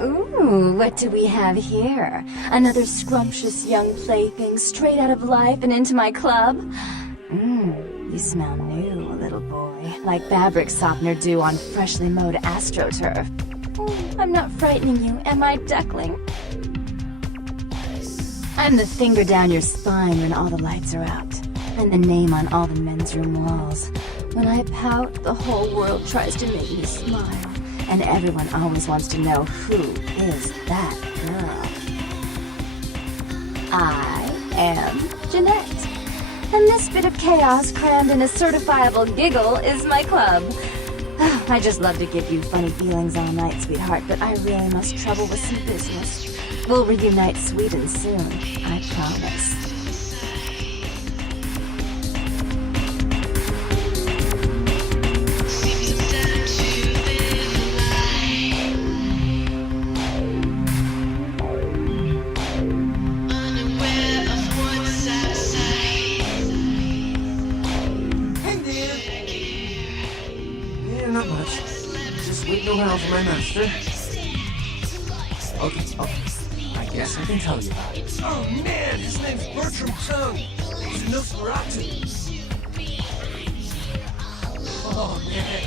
Ooh, what do we have here? Another scrumptious young plaything straight out of life and into my club? You smell new, little boy. Like fabric softener dew on freshly mowed astroturf. I'm not frightening you, am I, duckling? I'm the finger down your spine when all the lights are out, and the name on all the men's room walls. When I pout, the whole world tries to make me smile, and everyone always wants to know who is that girl. I am Jeanette, and this bit of chaos crammed in a certifiable giggle is my club. I just love to give you funny feelings all night, sweetheart, but I really must trouble with some business. We'll reunite sweet and soon, I promise. Not much. Just waiting around for my master. Okay, I guess I can tell you about it. Oh man, his name's Bertram Tongue. He's a Nosferatu. Oh man.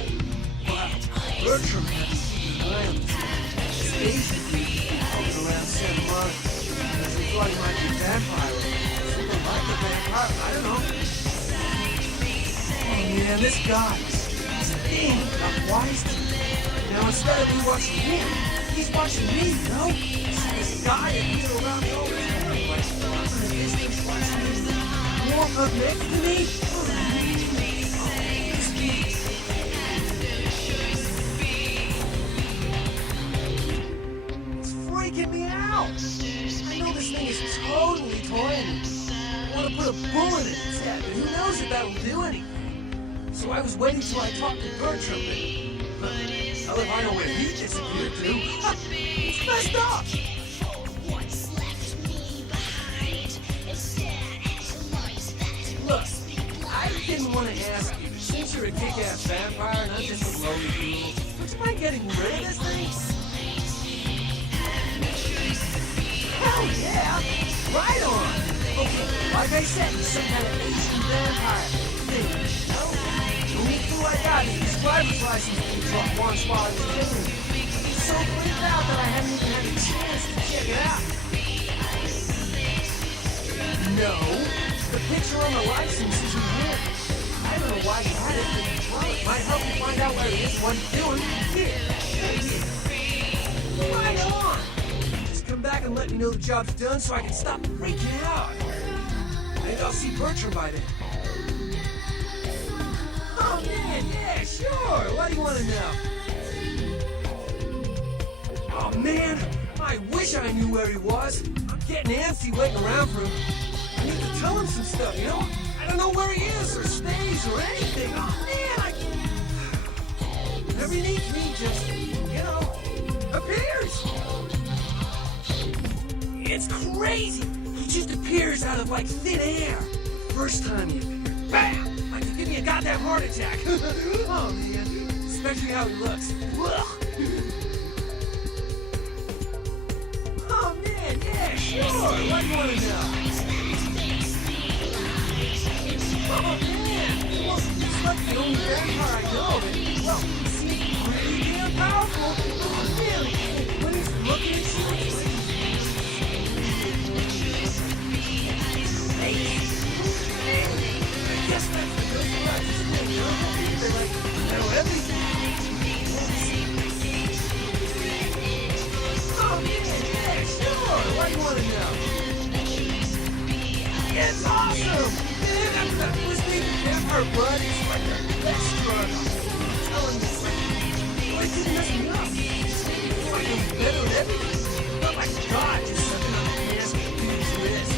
Wow. Bertram had to see his island. Basically, I was around 7 months. Because they thought he might be a vampire. Something like a vampire, I don't know. Oh man, this guy. Got wise to me. Now instead of me watching him, he's watching me, you know? So this guy and me are around all the time. Like, this thing's watching me. Walk up next to me? It's freaking me out. I know this thing is totally toying me. I want to put a bullet in its head, but who knows if that'll do anything. So I was waiting till I talked to Bertram, and hell if I know where he disappeared to. It's messed up! Look, I didn't want to ask you, since you're a kick-ass vampire and I'm just a lowly fool, would you mind getting rid of this thing? Hell yeah! Right on! Okay, like I said, he's some kind of Asian vampire thing, you know? The only clue I got is his driver's license being dropped once while I was killing him. He's so freaked out that I haven't even had a chance to check it out. No, the picture on the license isn't him. I don't know why he had it, but well, it might help you find out where he is, what he's doing. Here, right here. Right on! Just come back and let me know the job's done so I can stop freaking out. Maybe I'll see Bertram by then. Oh man, yeah, sure. What do you want to know? Oh man, I wish I knew where he was. I'm getting antsy waiting around for him. I need to tell him some stuff, you know? I don't know where he is or stays or anything. Oh man, whenever he needs me, just, you know, appears. It's crazy. He just appears out of like thin air. First time he appeared, bam! Like to give me a goddamn heart attack. Oh man, especially how he looks. Oh man, yeah, sure. What do you want to know? Oh man, well, he's like the only vampire I know. And, well, he seems pretty damn powerful. Really, when he's looking at you, yes, that's the good part. They like know everything. Oh, yeah, sure. What do you want to know? It's awesome! Man, that whiskey vampire blood is like the best drug. I'm telling you, boy, it didn't mess me up. It's like I'm better than everything. Not like God, just sucking on the ass and doing this.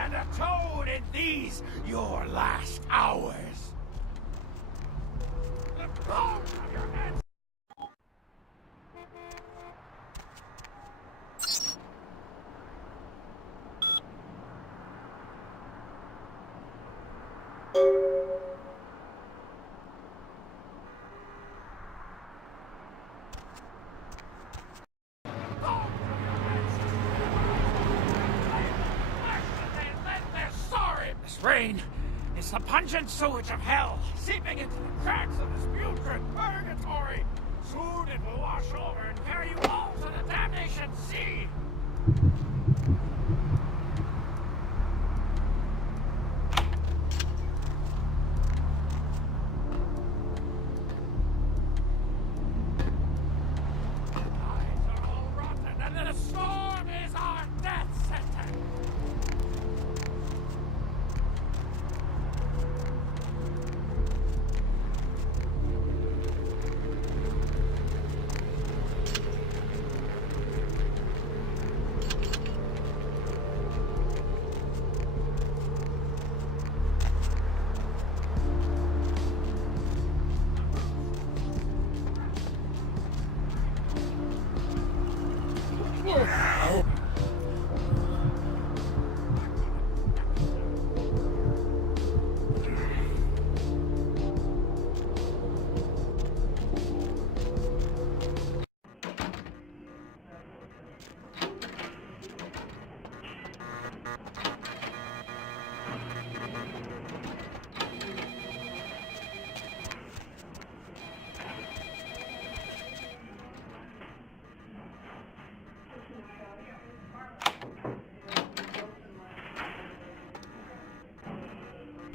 And a toad in thee your last hours. The bones of your heads. Rain is the pungent sewage of hell, seeping into the cracks of this putrid purgatory. Soon it will wash over and carry you all to the damnation sea. The eyes are all rotten, and the storm is our death sentence.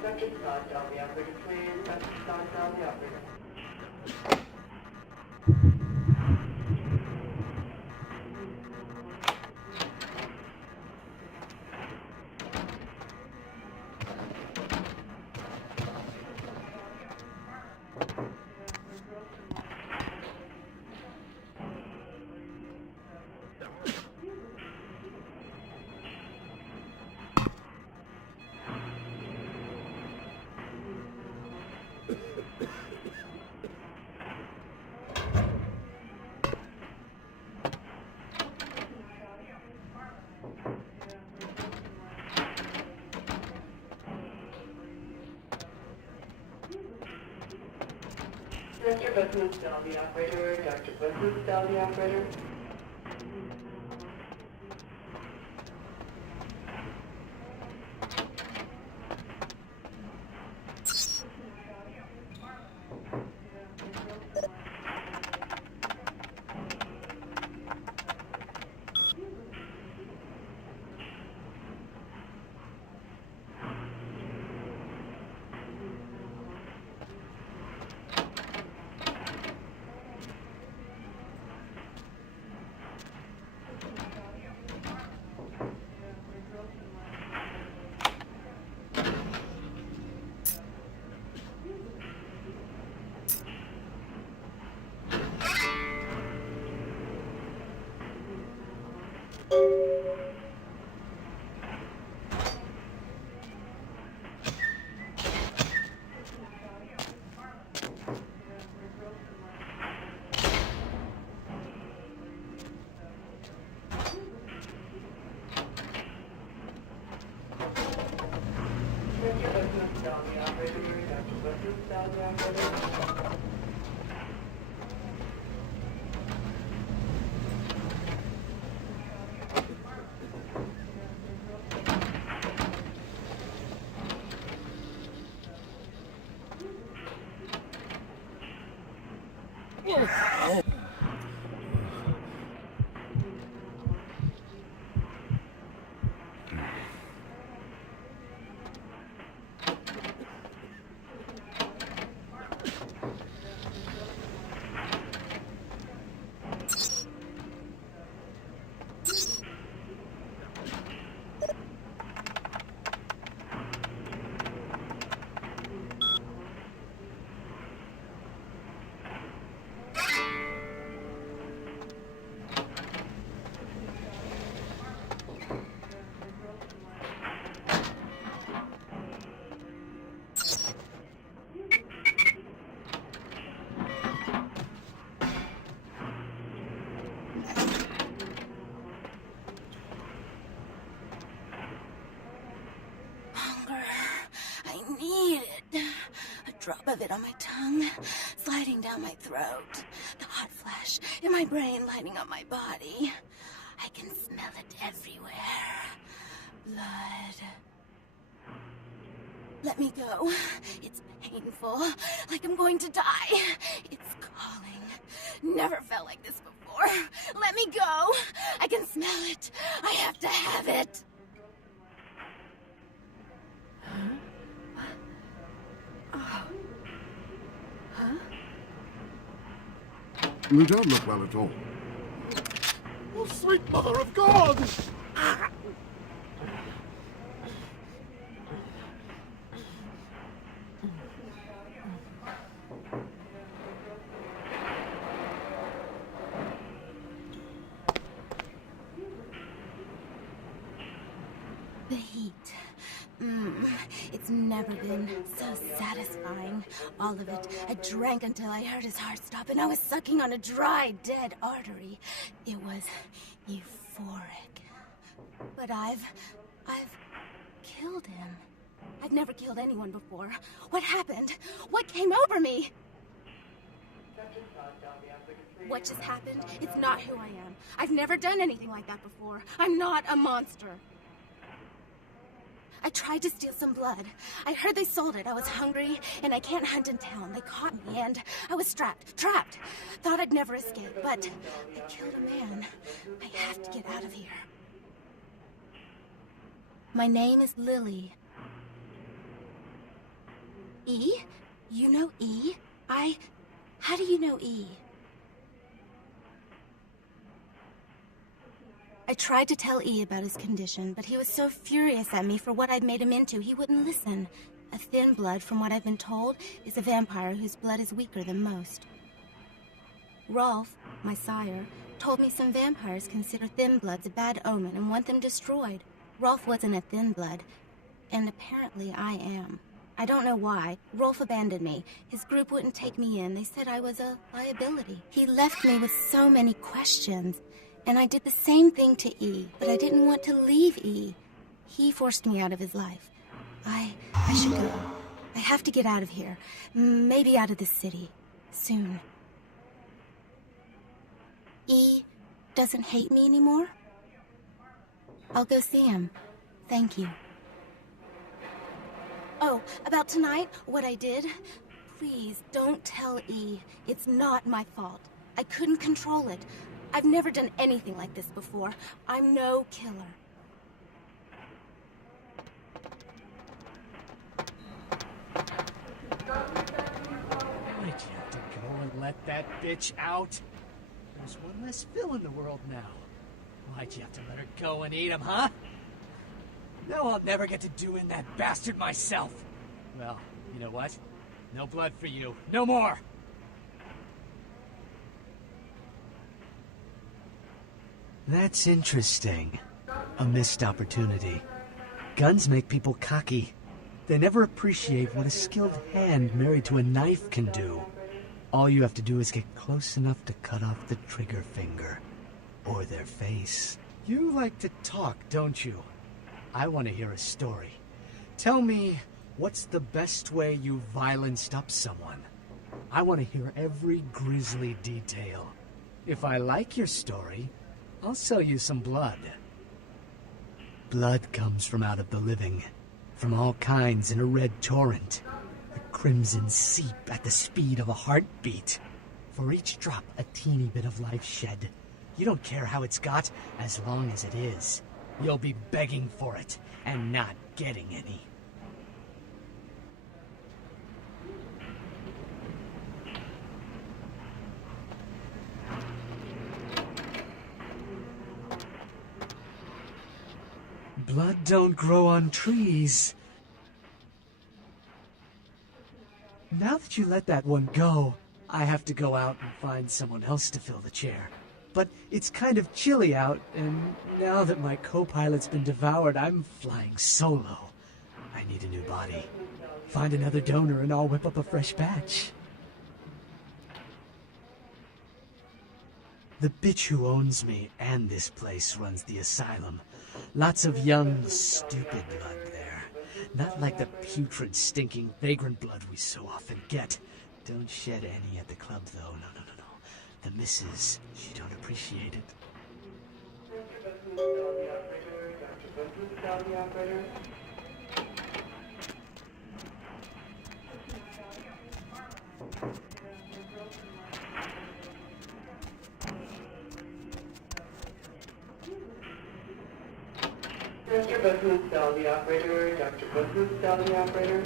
Dr. Scott, tell the operator, please. Dr. Scott, tell the operator. Dr. Business, tell the operator. Dr. Business, tell the operator. drop of it on my tongue, sliding down my throat. The hot flash in my brain lighting up my body. I can smell it everywhere. Blood. Let me go. It's painful, like I'm going to die. It's calling. Never felt like this before. Let me go. I can smell it. I have to have it. You don't look well at all. Oh, sweet mother of God! The heat. It's never been so satisfying. All of it. I drank until I heard his heart stop, and I was sucking on a dry, dead artery. It was euphoric. But I've killed him. I've never killed anyone before. What happened? What came over me? What just happened? It's not who I am. I've never done anything like that before. I'm not a monster. I tried to steal some blood. I heard they sold it. I was hungry, and I can't hunt in town. They caught me, and I was trapped. Thought I'd never escape, but I killed a man. I have to get out of here. My name is Lily. E? You know E? How do you know E? I tried to tell E about his condition, but he was so furious at me for what I'd made him into, he wouldn't listen. A thin blood, from what I've been told, is a vampire whose blood is weaker than most. Rolf, my sire, told me some vampires consider thin bloods a bad omen and want them destroyed. Rolf wasn't a thin blood, and apparently I am. I don't know why. Rolf abandoned me. His group wouldn't take me in. They said I was a liability. He left me with so many questions. And I did the same thing to E, but I didn't want to leave E. He forced me out of his life. I should go. I have to get out of here. Maybe out of the city. Soon. E doesn't hate me anymore? I'll go see him. Thank you. Oh, about tonight, what I did? Please, don't tell E. It's not my fault. I couldn't control it. I've never done anything like this before. I'm no killer. Why'd you have to go and let that bitch out? There's one less Phil in the world now. Why'd you have to let her go and eat him, huh? Now I'll never get to do in that bastard myself. Well, you know what? No blood for you. No more! That's interesting. A missed opportunity. Guns make people cocky. They never appreciate what a skilled hand married to a knife can do. All you have to do is get close enough to cut off the trigger finger. Or their face. You like to talk, don't you? I want to hear a story. Tell me, what's the best way you violenced up someone? I want to hear every grisly detail. If I like your story, I'll sell you some blood. Blood comes from out of the living, from all kinds in a red torrent. The crimson seep at the speed of a heartbeat. For each drop, a teeny bit of life shed. You don't care how it's got, as long as it is. You'll be begging for it, and not getting any. Blood don't grow on trees. Now that you let that one go, I have to go out and find someone else to fill the chair. But it's kind of chilly out, and now that my co-pilot's been devoured, I'm flying solo. I need a new body. Find another donor and I'll whip up a fresh batch. The bitch who owns me and this place runs the asylum. Lots of young, stupid blood there. Not like the putrid, stinking, vagrant blood we so often get. Don't shed any at the club, though. No. The missus, she don't appreciate it. Mr. Business, tell the operator. Dr. Business, tell the operator. Mr. Business, tell the operator. Dr. Business, tell the operator.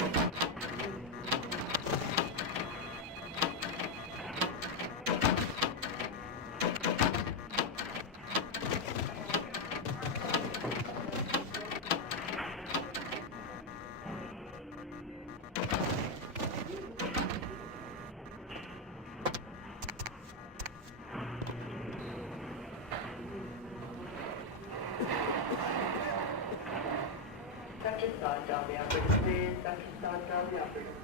Dr. Scott, tell the operator, please. Dr. Scott, tell the operator.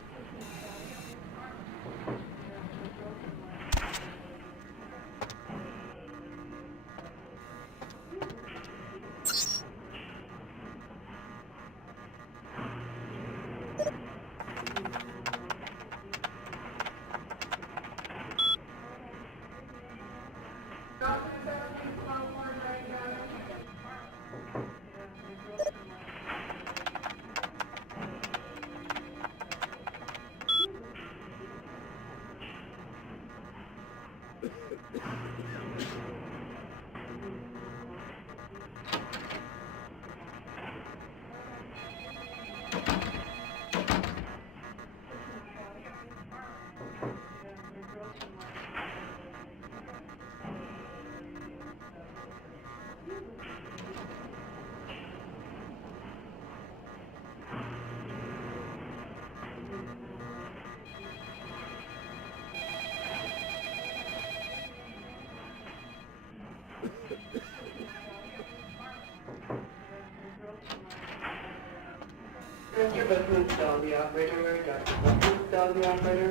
Mr. Business, tell the operator. Dr. Business, tell the operator.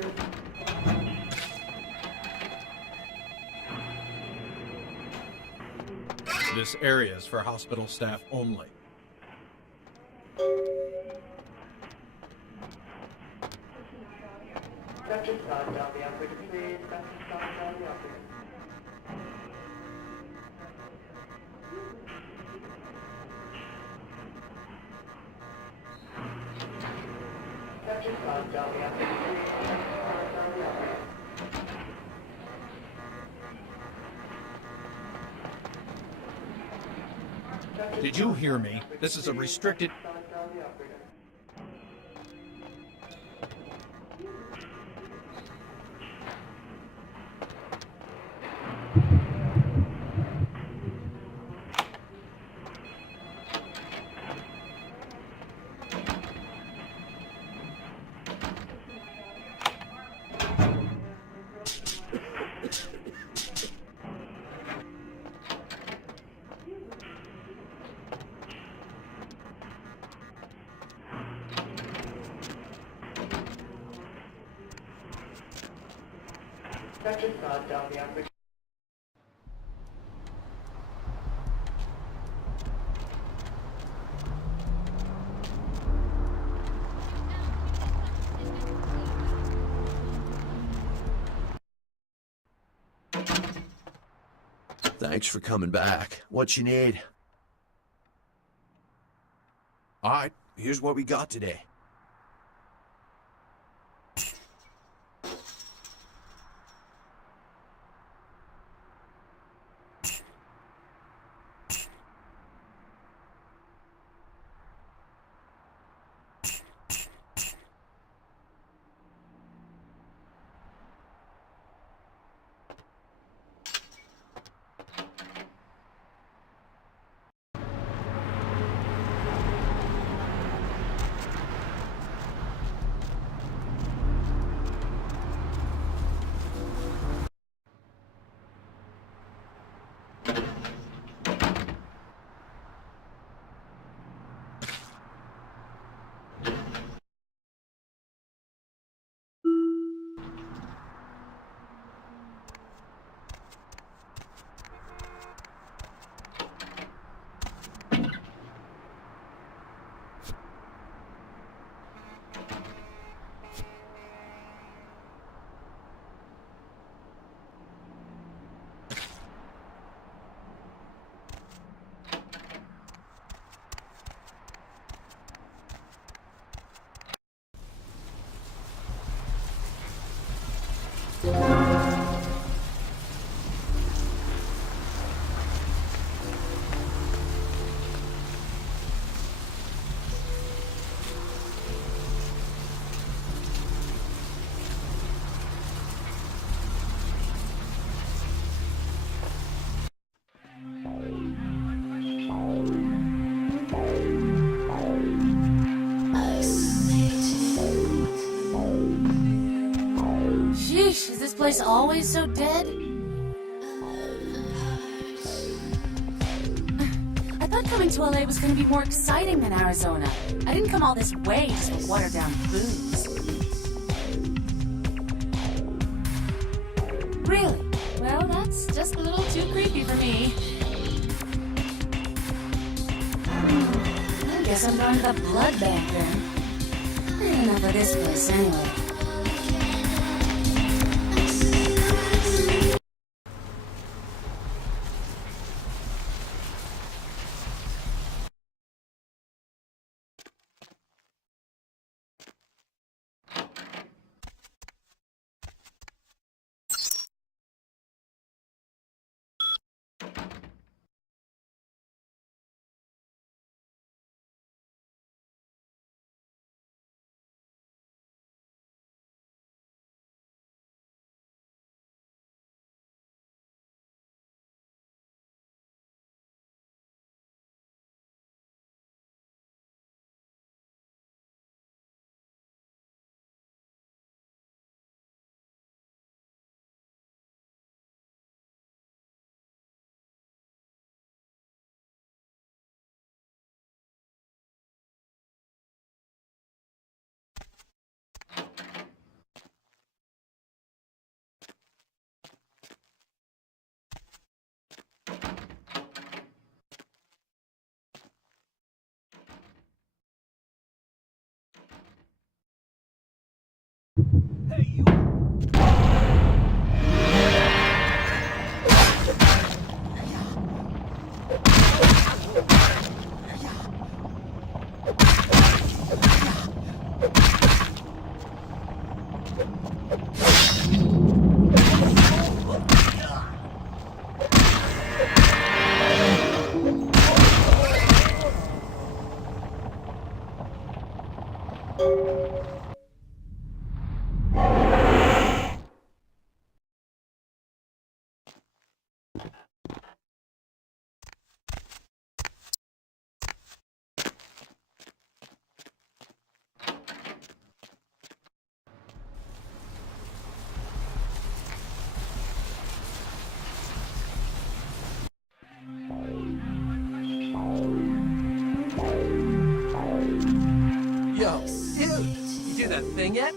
This area is for hospital staff only. Dr. Scott, tell the operator, please. Dr. Scott, tell the operator. Dr. Scott, tell the operator, please. Dr. Scott, tell the operator. Did you hear me? This is a restricted... Scott, tell the operator. Dr. Scott, tell the operator. Thanks for coming back. What you need? Alright, here's what we got today. place always so dead? I thought coming to LA was gonna be more exciting than Arizona. I didn't come all this way just for watered-down booze. Really? Well, that's just a little too creepy for me. I guess I'm going to the blood bank then. Enough of this place anyway. Hey, you! Yo, dude, you do that thing yet?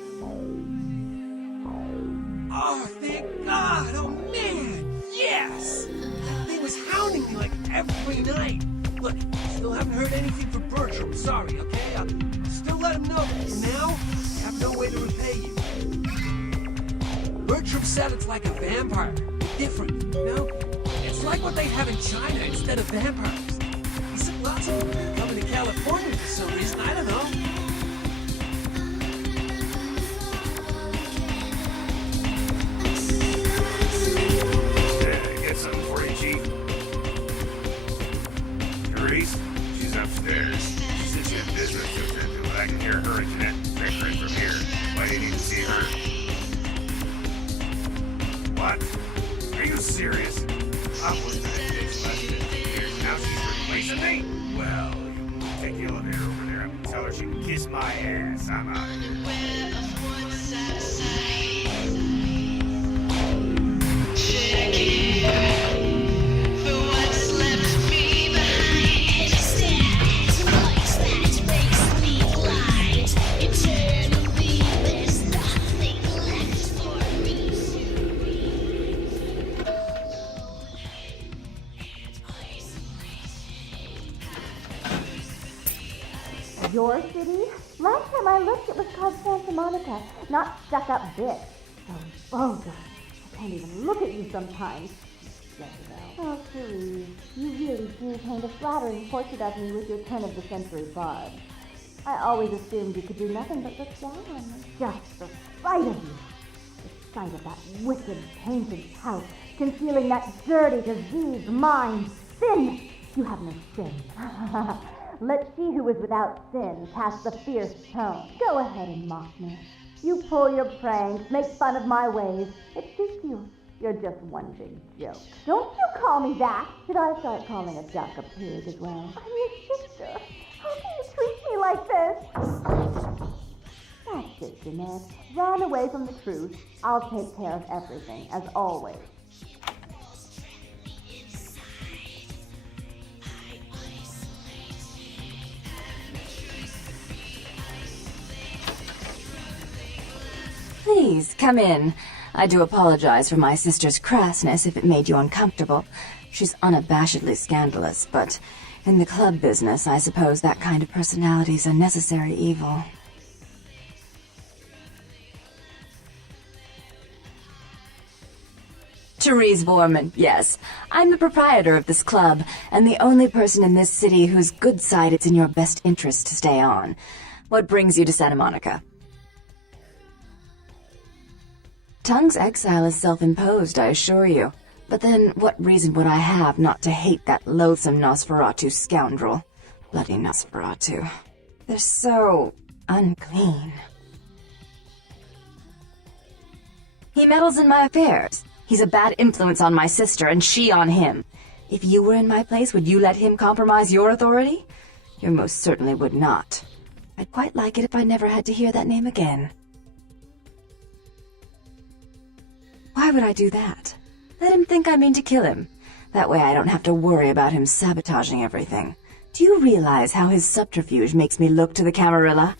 Oh, thank God! Oh, man! Yes! That thing was hounding me like every night. Look, still haven't heard anything from Bertram. Sorry, okay? I'll still let him know. For now, I have no way to repay you. Bertram said it's like a vampire. Different, you know? It's like what they have in China instead of vampires. He said lots of them are coming to California for some reason. I don't know. Get something for you, Chief. Therese, she's upstairs. She said she had business to attend to, but I can hear her and Jeanette bickering from here. Why do you need to see her? What? Are you serious? I've worked for that bitch less than 50 years. Now she's replacing me? Well, you take the elevator over there and tell her she can kiss my ass. I'm out of here. Your city? Last time I looked, it was called Santa Monica, not Stuck-Up Bitch. So vulgar. I can't even look at you sometimes. Oh, Therese, you really do paint a flattering portrait of me with your turn-of-the-century barb. I always assumed you could do nothing but look down on me. Just the sight of you. The sight of that wicked, painted pout, concealing that dirty, diseased mind. Sin! You have no sin. Let she who is without sin cast the fierce tone. Go ahead and mock me. You pull your pranks, make fun of my ways. It suits you. You're just one big joke. Don't you call me that. Should I start calling a duck a pig as well? I'm your sister. How can you treat me like this? Relax, sister man. Run away from the truth. I'll take care of everything, as always. Please, come in. I do apologize for my sister's crassness if it made you uncomfortable. She's unabashedly scandalous, but in the club business, I suppose that kind of personality's a necessary evil. Therese Vorman, yes. I'm the proprietor of this club, and the only person in this city whose good side it's in your best interest to stay on. What brings you to Santa Monica? Tung's exile is self-imposed, I assure you. But then, what reason would I have not to hate that loathsome Nosferatu scoundrel? Bloody Nosferatu. They're so unclean. He meddles in my affairs. He's a bad influence on my sister, and she on him. If you were in my place, would you let him compromise your authority? You most certainly would not. I'd quite like it if I never had to hear that name again. Why would I do that? Let him think I mean to kill him. That way I don't have to worry about him sabotaging everything. Do you realize how his subterfuge makes me look to the Camarilla?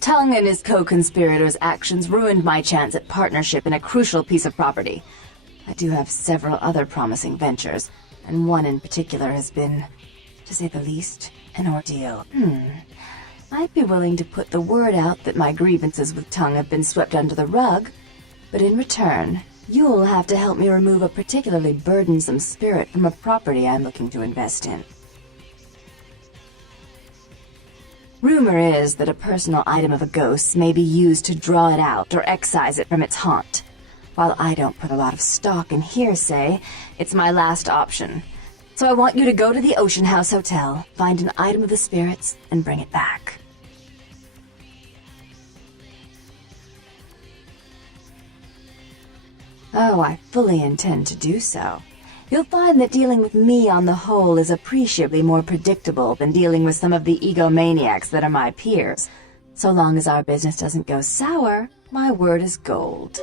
Tung and his co-conspirators' actions ruined my chance at partnership in a crucial piece of property. I do have several other promising ventures, and one in particular has been, to say the least, an ordeal. I'd be willing to put the word out that my grievances with Tung have been swept under the rug, but in return, you'll have to help me remove a particularly burdensome spirit from a property I'm looking to invest in. Rumor is that a personal item of a ghost's may be used to draw it out or excise it from its haunt. While I don't put a lot of stock in hearsay, it's my last option. So I want you to go to the Ocean House Hotel, find an item of the spirits, and bring it back. Oh, I fully intend to do so. You'll find that dealing with me on the whole is appreciably more predictable than dealing with some of the egomaniacs that are my peers. So long as our business doesn't go sour, my word is gold.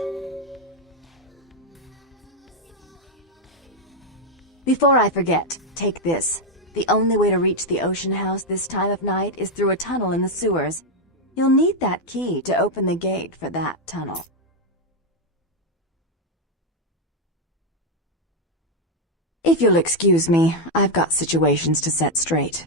Before I forget, take this. The only way to reach the Ocean House this time of night is through a tunnel in the sewers. You'll need that key to open the gate for that tunnel. If you'll excuse me, I've got situations to set straight.